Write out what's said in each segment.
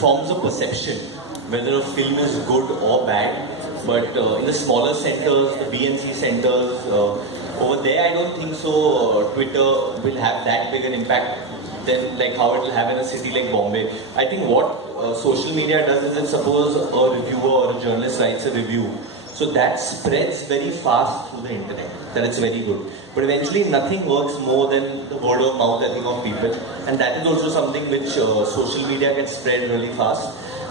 forms a perception whether a film is good or bad. But in the smaller centers, the B and C centers, over there I don't think so Twitter will have that big an impact than like how it will have in a city like Bombay. I think what social media does is, that suppose a reviewer or a journalist writes a review, so that spreads very fast through the internet, that it's very good. But eventually nothing works more than the word of mouth, I think, of people. And that is also something which social media can spread really fast.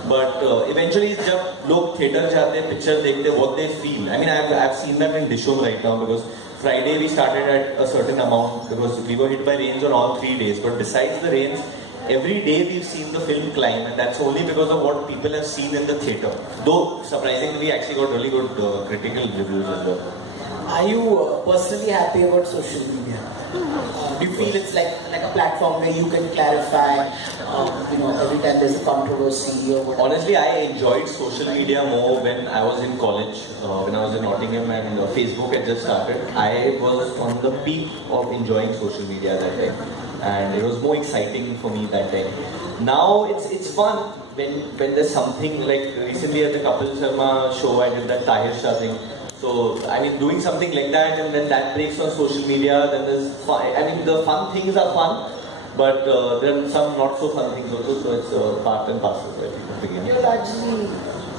But eventually जब लोग theatre जाते हैं, picture देखते हैं, what they feel. I mean, I've seen that in Dishom right now, because Friday we started at a certain amount because we were hit by rains on all 3 days. But besides the rains, every day we've seen the film climb, and that's only because of what people have seen in the theatre. Though surprisingly, we actually got really good critical reviews as well. Are you personally happy about social media? Do you feel it's like a platform where you can clarify, every time there's a controversy or whatever? Honestly, I enjoyed social media more when I was in college, when I was in Nottingham and Facebook had just started. I was on the peak of enjoying social media that time, and it was more exciting for me that time. Now it's fun when there's something like recently at the Kapil Sharma show I did that Tahir Shah thing. So, I mean, doing something like that and then that breaks on social media, then there's fun. I mean, the fun things are fun, but there are some not so fun things also, so it's part and parcel, I think, of the game. You're largely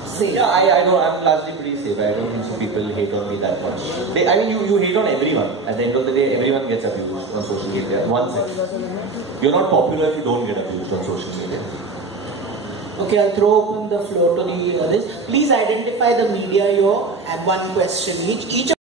safe. Yeah, I'm largely pretty safe. I don't think so people hate on me that much. I mean, you hate on everyone. At the end of the day, everyone gets abused on social media. One second. You're not popular if you don't get abused on social media. Okay, I'll throw open the floor to the others. Please identify the media you're and one question each.